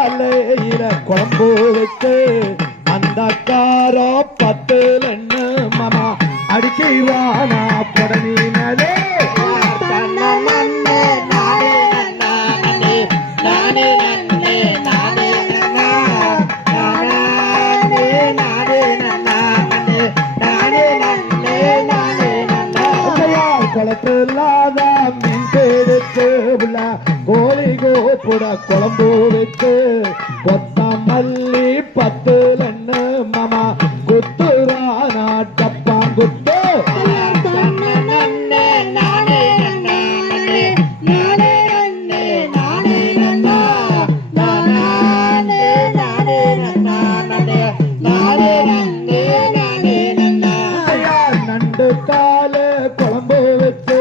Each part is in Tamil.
அதிகாலையில குழம்பு வச்சு அந்த காரோ பத்துல மாமா அடிக்கிறானா புடனினே குளத்துலாத மீன் பிடித்து உள்ள கோழி கோப்புட குழம்பு வச்சு கொத்தமல்லி பத்து எண்ணு மாமா குத்துறானா டப்பாங்குத்து குத்து. காலு குழம்பு வச்சு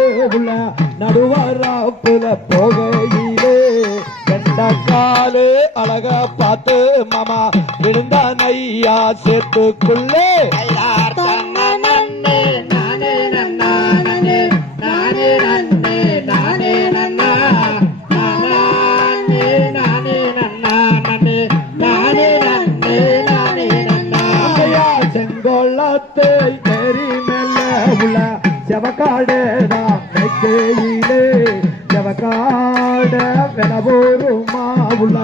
கண்ட காலு அழகா பார்த்து மாமா விழுந்த நையா சேர்த்துக்குள்ளே. ஐயா, செங்கோலத்து ஏரி மேல உள்ள செவக்காடு கையிலே செவக்காட விலபோருமா உள்ள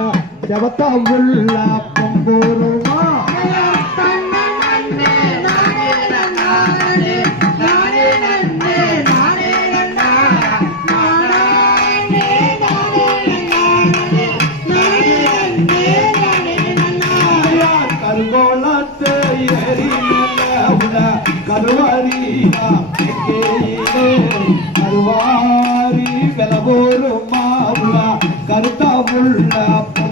செவத்தா உள்ள பொங்கோருமா ஐயா, கருங்கோலத்து ஏரி மேல உள்ள கருவாரியா கையிலே உள்ள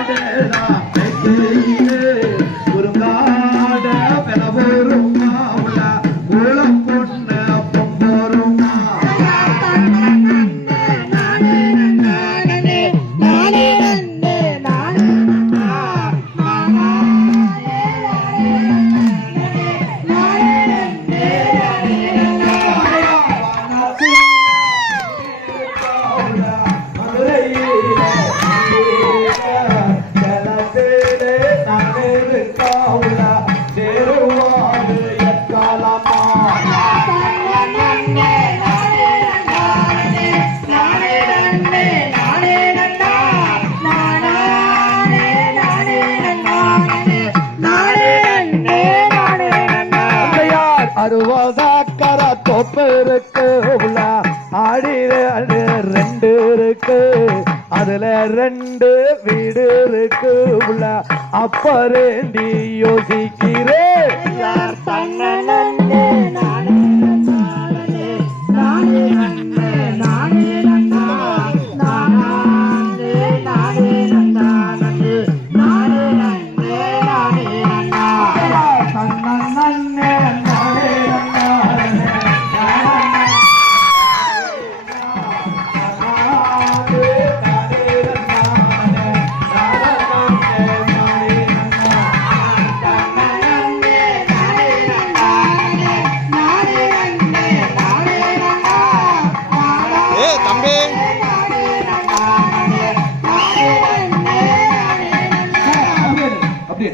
Madera. அறுபதாக்கர தொப்பு இருக்கு உள்ள ரெண்டு இருக்கு. அதுல ரெண்டு வீடு இருக்கு உள்ள அப்பரேண்டி யோசிக்கிறேன். Yeah.